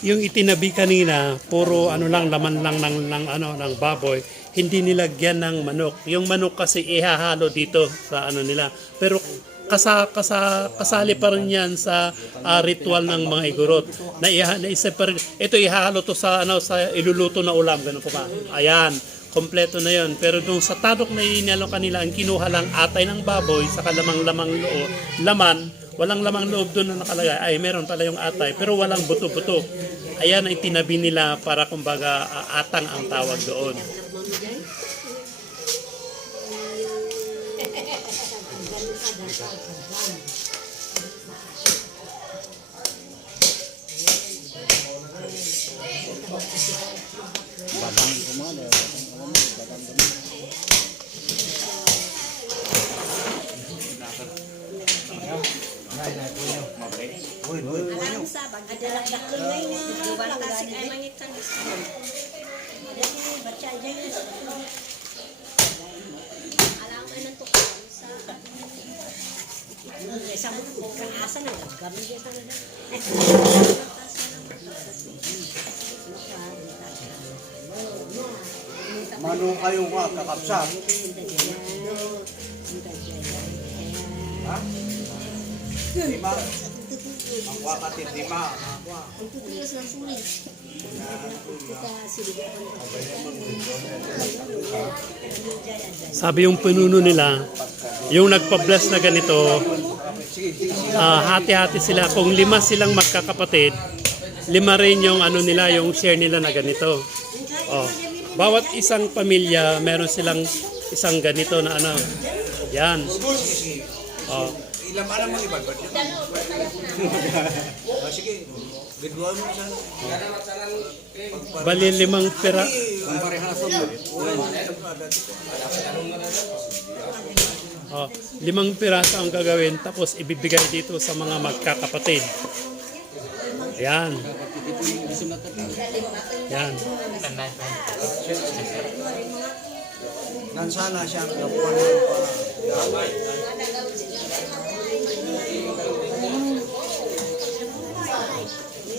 yung itinabi kanina, puro ano lang, laman lang ng baboy, hindi nilagyan ng manok. Yung manok kasi ihahalo dito sa ano nila. Pero kasali pa rin yan sa ritual ng mga igorot. Ito ihahalo to sa iluluto na ulam, ganun po ba? Ayan, kompleto na yon. Pero dun sa tadok na inalo kanila, ang kinuha lang atay ng baboy sa lamang loob, walang lamang loob doon na nakalagay. Ay, meron pala yung atay, pero walang buto-buto. Ayan ay tinabi nila para kumbaga atang ang tawag doon. Batang kumada, batang dami. Alam sa bag adalak dakon na niya wala kasi ay mangitang alam anong to sa isang kang asa na gabi dito na Mano kayo ka kakapsat? Ha? Lima. Ang wakatin lima. Sabi yung pinuno nila, yung nagpa-bless na ganito, hati-hati sila. Kung 5 silang magkakapatid, 5 rin yung ano nila, yung share nila na ganito. Oh, bawat isang pamilya, meron silang isang ganito na ano. Yan. Oh. Ilang alam mo iba? Sige, gidwa mo sa. Bali 5 pera. Ang parehason mo. Oh, 5 piraso ang gagawin tapos ibibigay dito sa mga magkakapatid. Yan. Yan. Nansana siyang gapuan ng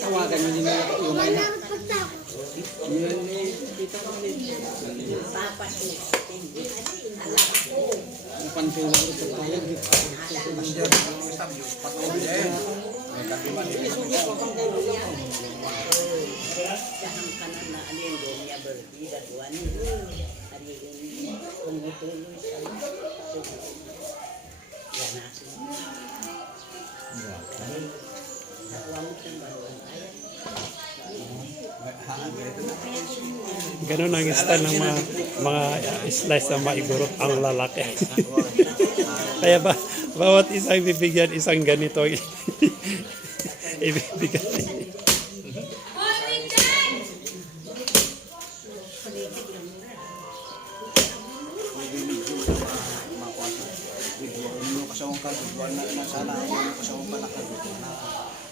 tawagan nyo din yung may na. Yun eh, kita mo din. Ang pantulang ko sa tayag. Masya, patuloy eh. May kakiman din. Saham kanan na alin doon niya berbeda tuan hari ini pengutuloy sa yan asin Ganun ang style ng mga slice ng maigurot ang lalaki. Kaya bawat isang bibigyan isang ganito. Ibibigay.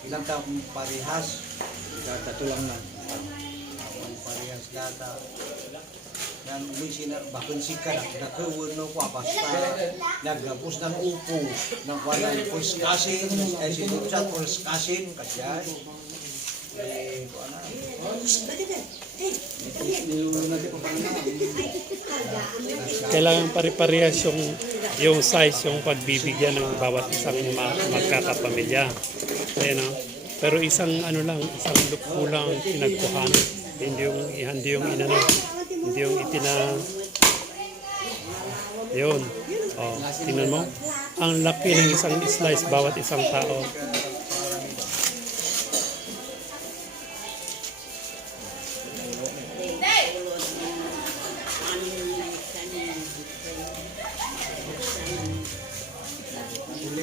Ilang ka parehas, data lang na. Parehas data. Yan ulisin na bakun sika nakawon no ko basta nagapos ng upo ng walang puskasin ay sinupsat puskasin kasya. Kailangan pare-parehas yung size, yung pagbibigyan ng bawat isang magkakapamilya. Ayan, no? Pero isang ano lang, isang lupo lang pinagkuhanan. Hindi yung inano, hindi yung yun. Oh, tingnan mo. Ang laki ng isang slice bawat isang tao.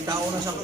Tao na sa